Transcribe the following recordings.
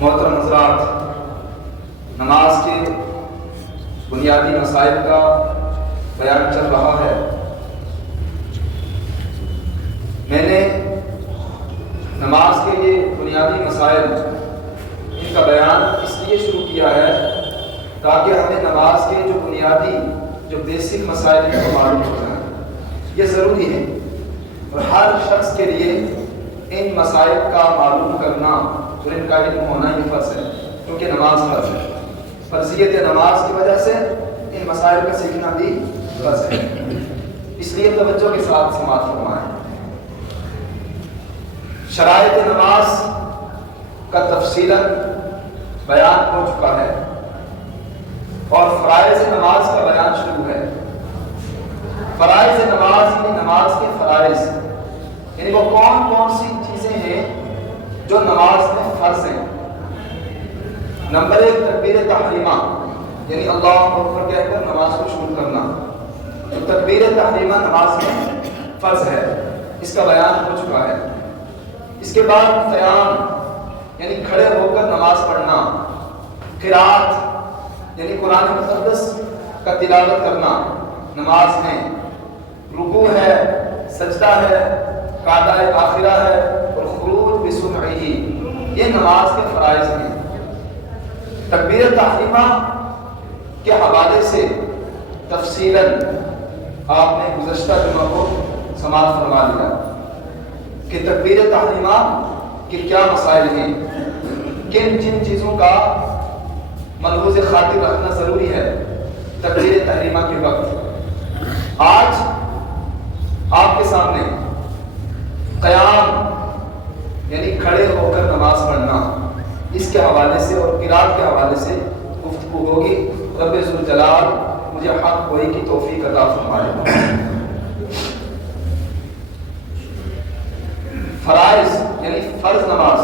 محترم حضرات، نماز کے بنیادی مسائل کا بیان چل رہا ہے۔ میں نے نماز کے یہ بنیادی مسائل ان کا بیان اس لیے شروع کیا ہے تاکہ ہمیں نماز کے جو بنیادی جو بیسک مسائل ہیں وہ معلوم ہو جائیں۔ یہ ضروری ہے اور ہر شخص کے لیے ان مسائل کا معلوم کرنا اور ان کا علم ہونا یہ فرض ہے، کیونکہ نماز فرض ہے۔ فرضیت نماز کی وجہ سے ان مسائل کا سیکھنا بھی فرض ہے، اس لیے توجہ کے ساتھ سماعت فرمائیں۔ شرائط نماز کا تفصیلاً بیان ہو چکا ہے اور فرائض نماز کا بیان شروع ہے۔ فرائض نماز یعنی نماز کے فرائض، یعنی وہ کون کون سی چیزیں ہیں جو نماز میں فرض ہیں۔ نمبر 1 تکبیر تحریمہ، یعنی اللہ اکبر کہہ کر نماز کو شروع کرنا۔ تو تکبیر تحریمہ نماز میں فرض ہے، اس کا بیان ہو چکا ہے۔ اس کے بعد قیام یعنی کھڑے ہو کر نماز پڑھنا، قرات یعنی قرآن مقدس کا تلاوت کرنا نماز میں، رکوع ہے، سجدہ ہے، قعدہ آخرہ ہے اور خروج بسمعہ، یہ نماز کے فرائض ہیں۔ تکبیر تحریمہ کے حوالے سے تفصیلاً آپ نے گزشتہ جمعہ کو سماعت فرما لیا کہ تکبیر تحریمہ کے کیا مسائل ہیں، کن جن چیزوں کا ملحوظ خاطر رکھنا ضروری ہے تکبیر تحریمہ کے وقت۔ آج آپ کے سامنے قیام یعنی کھڑے ہو کر نماز پڑھنا، اس کے حوالے سے اور قرات کے حوالے سے گفتگو ہوگی۔ رب ذوالجلال مجھے حق گوئی کی توفیق عطا فرمائے۔ فرائض یعنی فرض نماز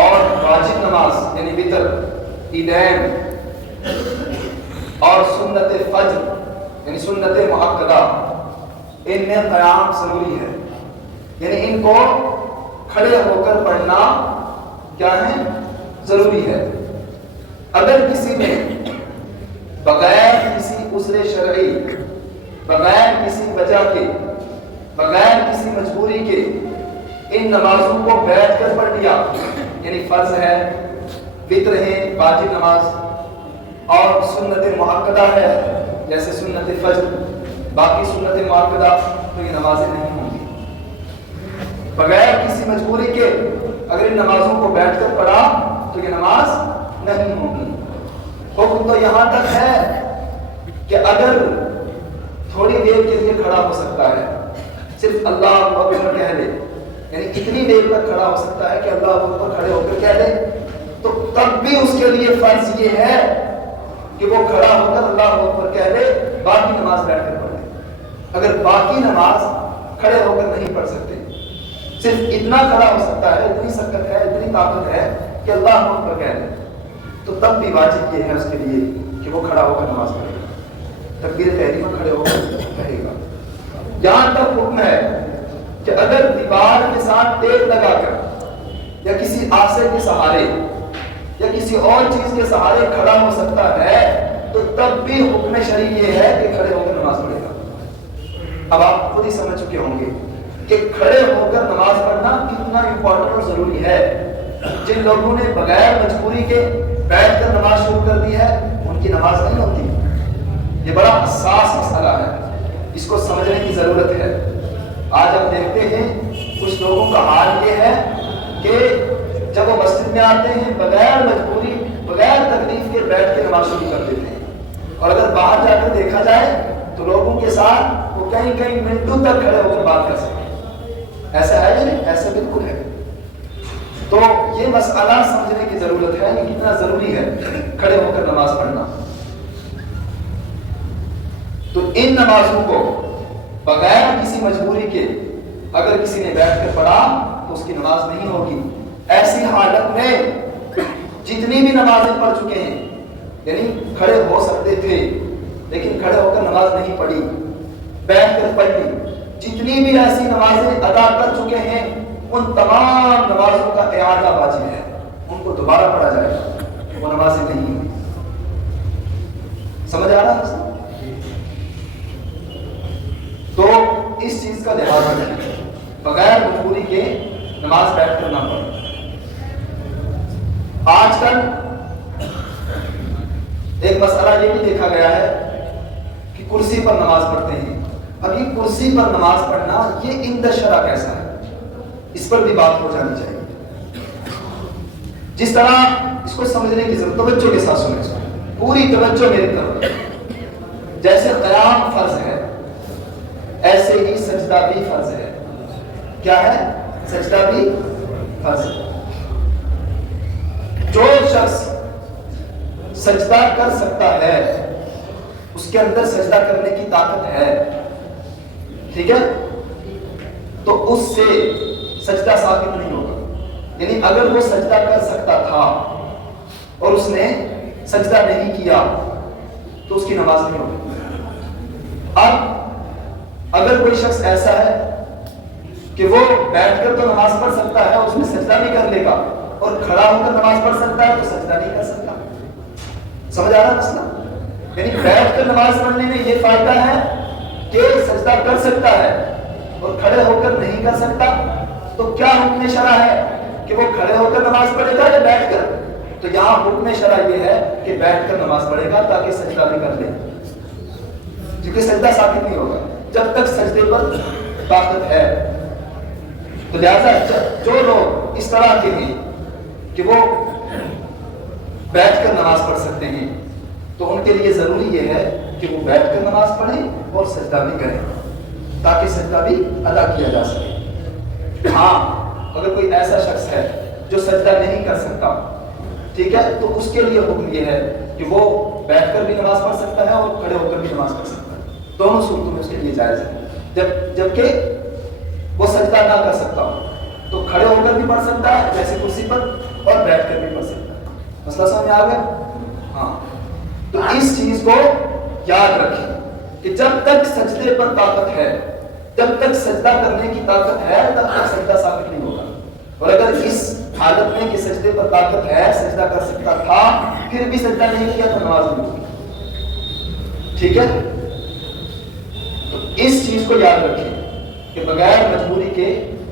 اور واجب نماز یعنی وتر، عیدین اور سنت فجر یعنی سنت مؤکدہ، ان میں قیام ضروری ہے، یعنی ان کو کھڑے ہو کر پڑھنا کیا ہے، ضروری ہے۔ اگر کسی نے بغیر کسی عذر شرعی، بغیر کسی وجہ کے، بغیر کسی مجبوری کے ان نمازوں کو بیٹھ کر پڑھ لیا، یعنی فرض ہے، وتر ہے، واجب نماز اور سنت مؤکدہ ہے جیسے سنت فجر، باقی سنت مؤکدہ، تو یہ نمازیں نہیں ہوں گی۔ بغیر کسی مجبوری کے اگر ان نمازوں کو بیٹھ کر پڑھا تو یہ نماز نہیں ہوگی۔ حکم تو یہاں تک ہے کہ اگر تھوڑی دیر کے لیے کھڑا ہو سکتا ہے، صرف اللہ اکبر کہہ لے، یعنی اتنی دیر تک کھڑا ہو سکتا ہے کہ اللہ اکبر کھڑے ہو کر کہہ لے، تو تب بھی اس کے لیے فرض یہ ہے کہ وہ کھڑا ہو کر اللہ اکبر کہہ لے، باقی نماز بیٹھ کر پڑھ لے۔ اگر باقی نماز کھڑے ہو کر نہیں پڑھ سکتے، صرف اتنا کھڑا ہو سکتا ہے، اتنی سکت ہے، اتنی طاقت ہے کہ اللہ اکبر کہہ لے، تو تب بھی واجب یہ ہے اس کے لیے کہ وہ کھڑا ہو کر نماز پڑھے گا، تکبیر تحریمہ کھڑے ہو کر کہے گا۔ یہاں تک حکم ہے کہ اگر دیوار کے ساتھ ٹیک لگا کر یا کسی آسے کے سہارے یا کسی اور چیز کے سہارے کھڑا ہو سکتا ہے تو تب بھی حکم شرعی یہ ہے کہ کھڑے ہو کر نماز پڑھے گا۔ اب آپ خود ہی سمجھ چکے ہوں گے کہ کھڑے ہو کر نماز پڑھنا کتنا امپورٹنٹ اور ضروری ہے۔ جن لوگوں نے بغیر مجبوری کے بیٹھ کر نماز شروع کر دی ہے ان کی نماز نہیں ہوتی۔ یہ بڑا حساس مسئلہ ہے، اس کو سمجھنے کی ضرورت ہے۔ آج ہم دیکھتے ہیں کچھ لوگوں کا حال یہ ہے کہ جب وہ مسجد میں آتے ہیں بغیر مجبوری، بغیر تکلیف کے بیٹھ کے نماز شروع کر دیتے ہیں، اور اگر باہر جا کر دیکھا جائے تو لوگوں کے ساتھ وہ کہیں کہیں منٹوں تک کھڑے ہو کر بات کر سکتے ہیں۔ ایسا ہے یا نہیں؟ ایسا بالکل ہے۔ تو یہ مسئلہ سمجھنے کی ضرورت ہے کہ کتنا ضروری ہے کھڑے ہو کر نماز پڑھنا۔ تو ان نمازوں کو بغیر کسی مجبوری کے اگر کسی نے بیٹھ کر پڑھا تو اس کی نماز نہیں ہوگی۔ ایسی حالت میں جتنی بھی نمازیں پڑھ چکے ہیں، یعنی کھڑے ہو سکتے تھے لیکن کھڑے ہو کر نماز نہیں پڑھی، بیٹھ کر پڑھی، جتنی بھی ایسی نمازیں ادا کر چکے ہیں ان تمام نمازوں کا اعادہ واجب ہے۔ ان کو دوبارہ پڑھا جائے گا، وہ نمازیں نہیں ہوئی۔ سمجھ آ رہا ہے؟ تو اس چیز کا لحاظ رکھیں، بغیر مجبوری کے نماز بیٹھ کر نہ پڑھیں۔ آج کل ایک مسئلہ یہ بھی دیکھا گیا ہے کہ کرسی پر نماز پڑھتے ہیں۔ اب یہ کرسی پر نماز پڑھنا یہ عند شرع کیسا ہے، اس پر بھی بات ہو جانی چاہیے۔ جس طرح اس کو سمجھنے کی ضرورت، توجہ کے ساتھ سنیں، اس کو پوری توجہ میری طرف۔ جیسے قیام فرض ہے ایسے ہی سجدہ بھی فرض ہے۔ کیا ہے؟ سجدہ بھی فرض ہے۔ جو شخص سجدہ کر سکتا ہے اس کے اندر سجدہ کرنے کی طاقت ہے، ٹھیک ہے، تو اس سے سجدہ ثابت نہیں ہوگا۔ یعنی اگر وہ سجدہ کر سکتا تھا اور اس نے سجدہ نہیں کیا تو اس کی نماز نہیں ہوگی۔ اب اگر کوئی شخص ایسا ہے کہ وہ بیٹھ کر تو نماز پڑھ سکتا ہے اور اس میں سجدہ بھی کر لے گا، اور کھڑا ہو کر نماز پڑھ سکتا ہے تو سجدہ نہیں کر سکتا۔ سمجھ آ رہا مسئلہ؟ یعنی بیٹھ کر نماز پڑھنے میں یہ فائدہ ہے کہ سجدہ کر سکتا ہے اور کھڑے ہو کر نہیں کر سکتا، تو کیا حکم شرع ہے کہ وہ کھڑے ہو کر نماز پڑھے گا یا بیٹھ کر؟ تو یہاں حکم شرع یہ ہے کہ بیٹھ کر نماز پڑھے گا تاکہ سجدہ بھی کر لے، کیونکہ سجدہ ثابت نہیں ہوگا جب تک سجدے پر طاقت ہے۔ تو لہذا جو لوگ اس طرح کے ہیں کہ وہ بیٹھ کر نماز پڑھ سکتے ہیں تو ان کے لیے ضروری یہ ہے کہ وہ بیٹھ کر نماز پڑھیں اور سجدہ بھی کریں تاکہ سجدہ بھی ادا کیا جا سکے۔ ہاں اگر کوئی ایسا شخص ہے جو سجدہ نہیں کر سکتا، ٹھیک ہے، تو اس کے لیے حکم یہ ہے کہ وہ بیٹھ کر بھی نماز پڑھ سکتا ہے اور کھڑے ہو کر بھی نماز پڑھ سکتا ہے، دونوں صورتوں میں اس کے لیے جائز ہے۔ جبکہ وہ سجدہ نہ کر سکتا ہو تو کھڑے ہو کر بھی پڑھ سکتا ہے جیسے کرسی پر، اور بیٹھ کر بھی پڑھ سکتا ہے۔ مسئلہ سمجھ آ گیا؟ ہاں، تو اس چیز کو یاد رکھیں کہ جب تک سجدے پر طاقت ہے، جب تک سجدہ کرنے کی طاقت ہے تب تک سجدہ ثابت نہیں ہوگا، اور اگر اس حالت میں کہ سجدے پر طاقت ہے، سجدہ کر سکتا تھا، پھر بھی سجدہ نہیں کیا تو نماز نہیں ہوگی، ٹھیک ہے؟ تو اس چیز کو یاد رکھیں کہ بغیر مجبوری کے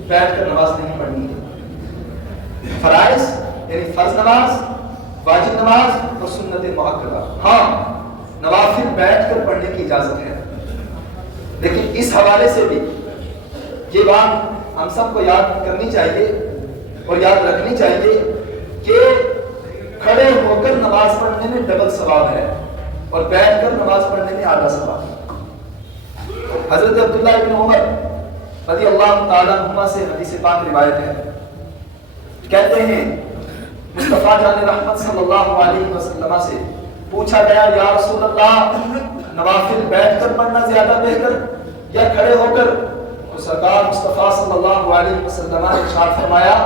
بیٹھ کر نماز نہیں پڑھنی ہے۔ فرائض یعنی فرض نماز، واجب نماز اور سنت مؤکدہ، ہاں نوافل بیٹھ کر پڑھنے کی اجازت ہے، لیکن اس حوالے سے بھی یہ بات ہم سب کو یاد کرنی چاہیے اور یاد رکھنی چاہیے کہ کھڑے ہو کر نماز پڑھنے میں ڈبل ثواب ہے اور بیٹھ کر نماز پڑھنے میں آدھا ثواب ہے۔ حضرت عبداللہ ابن عمر رضی اللہ تعالیٰ عنہما سے حدیث پاک روایت ہے، کہتے ہیں مصطفیٰ جان رحمت صلی اللہ علیہ وسلم سے پوچھا گیا، یا رسول اللہ نوافل بیٹھ کر پڑھنا زیادہ بہتر یا کھڑے ہو کر؟ تو سرکار مصطفیٰ صلی اللہ علیہ وسلم نے ارشاد فرمایا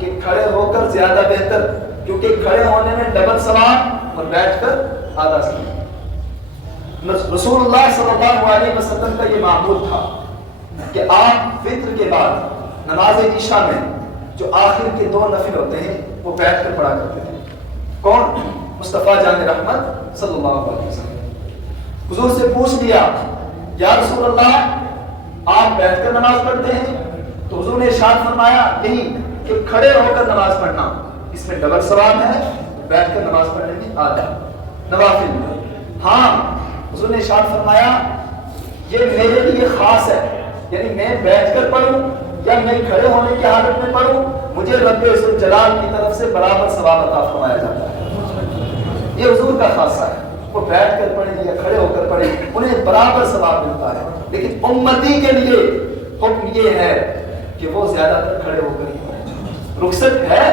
کہ کھڑے ہو کر زیادہ بہتر، کیونکہ کھڑے ہونے میں ڈبل ثواب اور بیٹھ کر آدھا ثواب۔ رسول اللہ صلی اللہ علیہ وسلم کا یہ معمول تھا کہ آپ فطر کے بعد نماز عشاء میں جو آخر کے 2 نفل ہوتے ہیں وہ بیٹھ کر پڑھا کرتے تھے۔ کون؟ مصطفیٰ جان رحمت صلی اللہ علیہ وسلم۔ حضور سے پوچھ لیا، یا رسول اللہ آپ بیٹھ کر نماز پڑھتے ہیں؟ تو حضور نے ارشاد فرمایا یہی کہ کھڑے ہو کر نماز پڑھنا اس میں ڈبل ثواب ہے، بیٹھ کر نماز پڑھنے میں آدھا نوافل میں۔ ہاں حضور نے ارشاد فرمایا یہ میرے لیے خاص ہے، یعنی میں بیٹھ کر پڑھوں یا میں کھڑے ہونے کی حالت میں پڑھوں، مجھے رب ذوالجلال کی طرف سے برابر ثواب عطا فرمایا جاتا ہے۔ یہ حضور کا خاصہ ہے، وہ بیٹھ کر پڑھیں یا کھڑے ہو کر پڑھیں انہیں برابر ثواب ملتا ہے، لیکن امتی کے لیے حکم یہ ہے کہ وہ زیادہ تر کھڑے ہو کر ہی پڑھیں۔ رخصت ہے،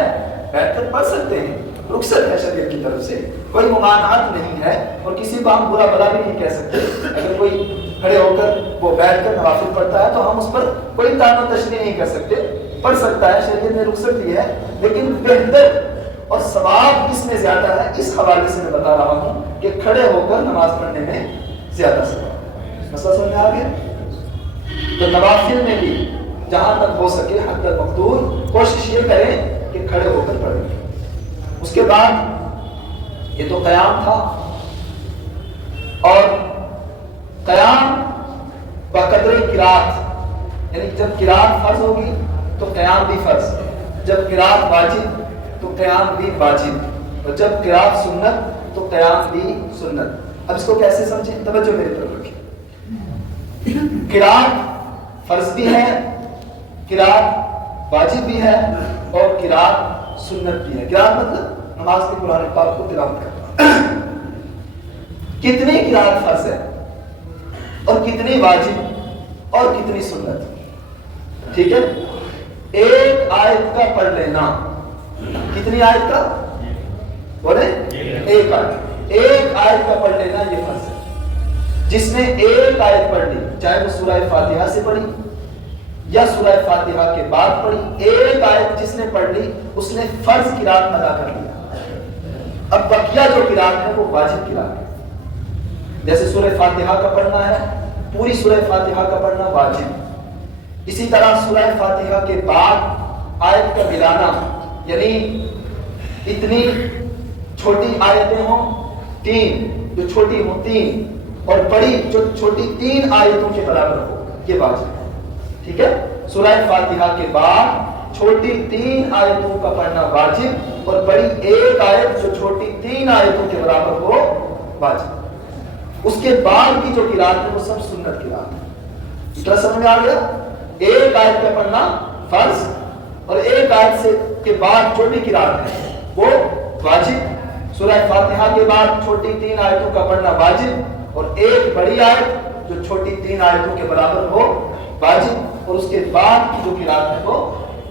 بیٹھ کر پڑھ سکتے ہیں، رخصت ہے شریعت کی طرف سے، کوئی ممانعت نہیں ہے، اور کسی کو ہم برا بھلا بھی نہیں کہہ سکتے۔ اگر کوئی کھڑے ہو کر وہ بیٹھ کر نوافل پڑھتا ہے تو ہم اس پر کوئی طعن و تشریح نہیں کر سکتے، پڑھ سکتا ہے، شریعت نے رخصت دی ہے، لیکن بہتر اور ثواب کس میں زیادہ ہے اس حوالے سے میں بتا رہا ہوں کہ کھڑے ہو کر نماز پڑھنے میں زیادہ ثواب۔ مسئلہ سمجھ میں آ گیا؟ تو نوافل میں بھی جہاں تک ہو سکے حد المقدور کوشش یہ کریں کہ کھڑے ہو کر پڑھیں۔ اس کے بعد یہ تو قیام تھا، اور قیام بقدر قرات، یعنی جب قرات فرض ہوگی تو قیام بھی فرض، جب قرات واجب تو قیام بھی واجب، اور جب قرات سنت تو قیام بھی سنت۔ اب اس کو کیسے سمجھیں؟ توجہ میری طرف رکھیں۔ قرات فرض بھی ہے، قرات واجب بھی ہے، اور قرات سنت بھی ہے۔ قرات مطلب نماز کے قرآن پاک کو تلاوت کرنا۔ کتنی قرات فرض ہے اور کتنی واجب اور کتنی سنت؟ ٹھیک ہے، ایک آیت کا پڑھ لینا، کتنی آیت کا بولے؟ ایک آیت، ایک آیت کا پڑھ لینا یہ فرض ہے۔ جس نے ایک آیت پڑھ لی، چاہے وہ سورہ فاتحہ سے پڑھی یا سورہ فاتحہ کے بعد پڑھی، ایک آیت جس نے پڑھ لی اس نے فرض قرات ادا کر لیا۔ اب بقیہ جو قرات ہے وہ واجب قرات ہے۔ جیسے سورہ فاتحہ کا پڑھنا ہے، پوری سورہ فاتحہ کا پڑھنا واجب۔ اسی طرح سورہ فاتحہ کے بعد آیت کا ملانا، یعنی اتنی چھوٹی آیتیں ہوں تین، جو چھوٹی ہوں تین، اور بڑی جو چھوٹی تین آیتوں کے برابر ہو، یہ واجب ہے۔ ٹھیک ہے، سورہ فاتحہ کے بعد چھوٹی تین آیتوں کا پڑھنا واجب، اور بڑی ایک آیت جو چھوٹی تین آیتوں کے برابر ہو واجب۔ اس کے بعد کی جو قرات ہے وہ سب سنت قرات ہے۔ اتنا سمجھ میں آ گیا؟ ایک آیت کا پڑھنا فرض، اور ایک آیت سے کے بعد جو بھی قرات ہے وہ واجب۔ سورہ فاتحہ کے بعد چھوٹی تین آیتوں کا پڑھنا واجب، اور ایک بڑی آیت جو چھوٹی تین آیتوں کے برابر ہو واجب، اور اس کے بعد کی جو قرات ہے وہ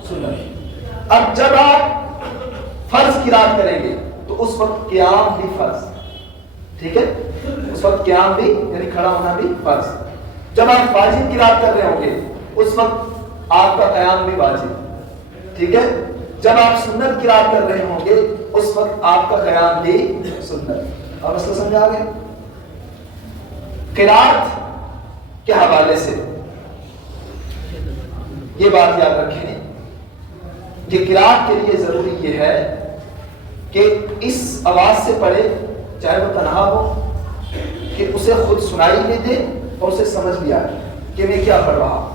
سنت۔ اب جب آپ فرض قرات کریں گے تو اس وقت قیام بھی فرض، ٹھیک ہے، اس وقت قیام بھی یعنی کھڑا ہونا بھی فرض۔ جب آپ واجب قرات کر رہے ہوں گے اس وقت آپ کا قیام بھی واجب، ٹھیک ہے۔ جب آپ سنت قرات کر رہے ہوں گے اس وقت آپ کا قیام بھی سنت۔ اور مسئلہ سمجھا گیا؟ قرات کے حوالے سے یہ بات یاد رکھیں کہ قرات کے لیے ضروری یہ ہے کہ اس آواز سے پڑھے، چاہے وہ تنہا ہو، کہ اسے خود سنائی بھی دے اور اسے سمجھ بھی آئے کہ میں کیا پڑھ رہا ہوں۔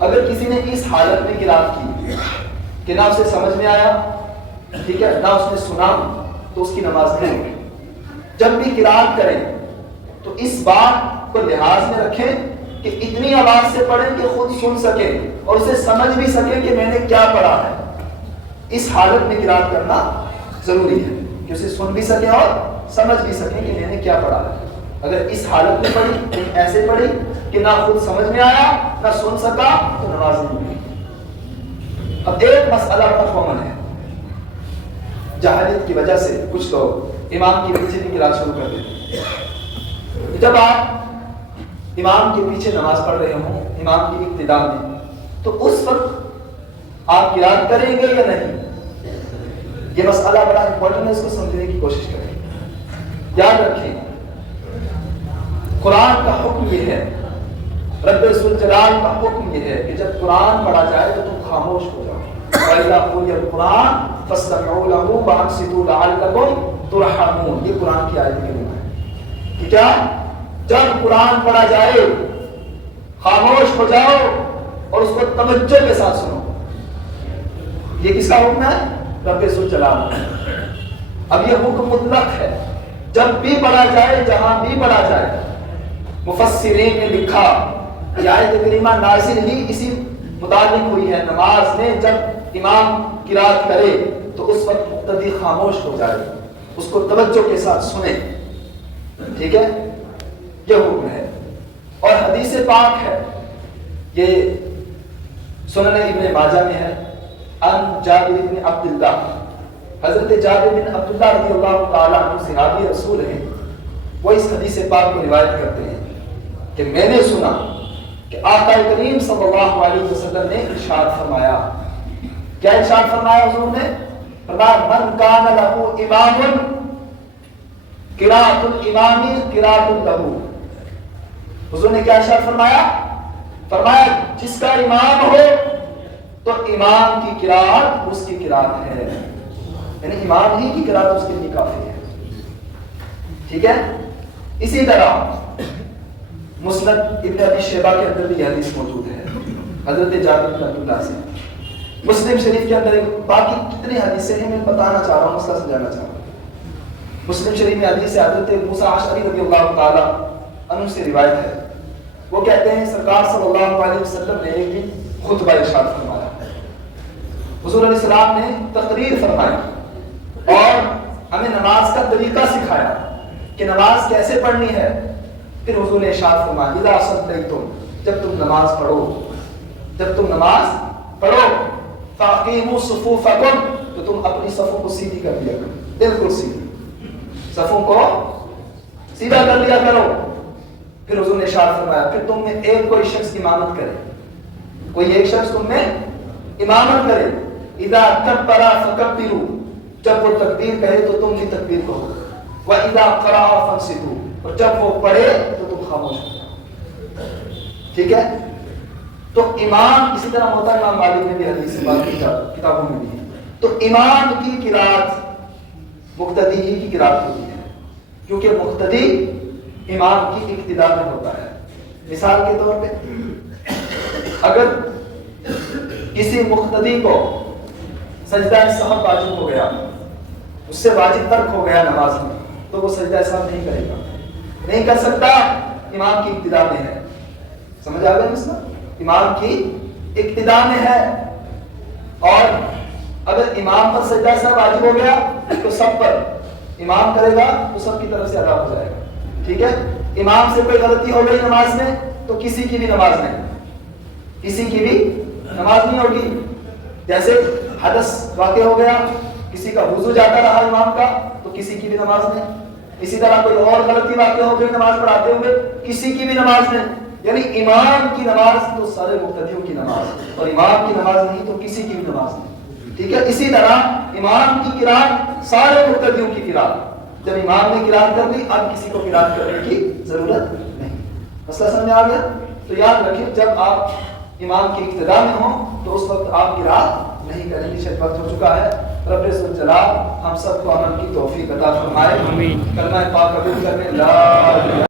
اگر کسی نے اس حالت میں قرات کی کہ نہ اسے سمجھ میں آیا، ٹھیک ہے، نہ اس نے سنا، تو اس کی نماز نہیں ہوگی۔ جب بھی قرات کریں تو اس بات کو لحاظ میں رکھیں کہ اتنی آواز سے پڑھیں کہ خود سن سکیں اور اسے سمجھ بھی سکیں کہ میں نے کیا پڑھا ہے۔ اس حالت میں قرات کرنا ضروری ہے کہ اسے سن بھی سکیں اور سمجھ بھی سکیں کہ میں نے کیا پڑھا ہے۔ اگر اس حالت میں پڑھی، ایسے پڑھی کہ نہ خود سمجھ میں آیا نہ سن سکا، تو نماز نہیں ہوگی۔ اب ایک مسئلہ بڑا کامن ہے، جہالت کی وجہ سے کچھ لوگ امام کے پیچھے بھی قرات شروع کر دیتے ہیں۔ جب آپ امام کے پیچھے نماز پڑھ رہے ہوں، امام کی ابتدا میں، تو اس وقت آپ قرات کریں گے یا نہیں؟ یہ مسئلہ بڑا امپورٹنٹ ہے، اس کو سمجھنے کی کوشش کریں۔ یاد رکھیں، قرآن کا حکم یہ ہے، رب ذوالجلال کا حکم یہ ہے کہ جب قرآن پڑھا جائے تو تم خاموش ہو جاؤ۔ وَإِذَا قُرِئَ الْقُرْآنُ فَاسْتَمِعُوا لَهُ وَأَنصِتُوا لَعَلَّكُمْ تُرْحَمُونَ۔ یہ قرآن کی آیت کریمہ ہے کہ کیا؟ جب قرآن پڑھا جائے خاموش ہو جاؤ اور اس کو توجہ کے ساتھ سنو۔ یہ کس کا حکم ہے؟ رب ذوالجلال۔ اب یہ حکم مطلق ہے، جب بھی پڑھا جائے، جہاں بھی پڑھا جائے۔ مفسرین نے لکھا یہ آیت کریمہ نازل ہی اسی متعلق ہوئی ہے، نماز میں جب امام قرات کرے تو اس وقت مقتدی خاموش ہو جائے، اس کو توجہ کے ساتھ سنے، ٹھیک ہے، یہ حکم ہے۔ اور حدیث پاک ہے، یہ سنن ابن ماجہ میں ہے، ان جابر بن عبداللہ، حضرت جابر بن عبداللہ رضی اللہ تعالیٰ عنہ صحابی رسول ہیں، وہ اس حدیث پاک کو روایت کرتے ہیں کہ میں نے سنا کہ آقا کریم صلی اللہ علیہ وسلم نے ارشاد فرمایا۔ کیا ارشاد فرمایا حضور نے؟ فرمایا من کان لہ امام قراءۃ الامام قراءۃ لہ۔ حضور نے کیا ارشاد فرمایا؟ فرمایا جس کا امام ہو تو امام کی قراءت اس کی قراءت ہے۔ یعنی امام ہی کی قرات اس کے لیے کافی ہے. ٹھیک ہے. اسی طرح مسند ابن ابی شیبہ کے اندر بھی یہ حدیث موجود ہے حضرت جابر بن عبداللہ سے. مسلم شریف کے اندر باقی کتنے حدیثیں ہیں میں بتانا چاہ رہا ہوں, مسئلہ سمجھانا چاہ رہا ہوں. مسلم شریف میں حدیث حضرت موسیٰ اشعری رضی اللہ تعالی عنہ سے روایت ہے. وہ کہتے ہیں سرکار صلی اللہ علیہ وسلم نے ایک دن خطبہ ارشاد فرمایا. حضور علیہ السلام نے تقریر فرمائی اور ہمیں نماز کا طریقہ سکھایا کہ نماز کیسے پڑھنی ہے. پھر حضور نے ارشاد فرمایا اذا صلیتم, جب تم نماز پڑھو فاقیموا صفوفکم, تو تم اپنی صفوں کو سیدھی کر دیا کرو, بالکل سیدھی صفوں کو سیدھا کر لیا کرو. پھر حضور نے ارشاد فرمایا پھر تم میں ایک کوئی شخص امامت کرے, کوئی ایک شخص تم میں امامت کرے. اذا کبر فکبروا, جب وہ تکبیر کہے تو تم بھی تکبیر کہو. واذا قرأ فانصتوا, اور جب وہ پڑھے تو تم خاموش ہو جاؤ. ٹھیک ہے. تو امام اسی طرح ہوتا ہے, امام مالک نے بھی حدیث باقی کتابوں میں بھی ہے. تو امام کی قرات مقتدی ہی کی قرات ہوتی ہے, کیونکہ مقتدی امام کی اقتداء میں ہوتا ہے. مثال کے طور پہ اگر کسی مقتدی کو سجدہ سہو واجب ہو گیا, اس سے واجب ترک ہو گیا نماز میں, تو وہ سجدہ سہو نہیں کرے گا, نہیں کر سکتا, امام کی اقتداء میں ہے. سمجھ آ گیا مسئلہ؟ امام کی اقتداء میں ہے. اور اگر امام پر سجدہ سہو واجب ہو گیا تو سب پر امام کرے گا تو سب کی طرف سے ادا ہو جائے گا. ٹھیک ہے. امام سے کوئی غلطی ہو گئی نماز میں تو کسی کی بھی نماز نہیں ہوگی. جیسے حدث واقع ہو گیا, کسی کا وضو جاتا رہا امام کا, تو کسی کی بھی نماز نہیں. اسی طرح کوئی اور غلطی واقع ہو گئی نماز پڑھاتے ہوئے, کسی کی بھی نماز نہیں. یعنی امام کی نماز تو سارے مقتدیوں کی نماز, اور امام کی نماز نہیں تو کسی کی بھی نماز نہیں. ٹھیک ہے. اسی طرح امام کی قرات سارے مقتدیوں کی قرات, جب امام نے قرات کر لی اب کسی کو قرات کرنے کی ضرورت نہیں. مسئلہ سمجھ آ گیا؟ تو یاد رکھیں جب آپ امام کی اقتداء میں ہوں تو اس وقت آپ قرات نہیں کریں گے. شاید وقت ہو چکا ہے. رب الجلال ہم سب کو عمل کی توفیق عطا فرمائے. کلمہ پاک قبول کرنے لا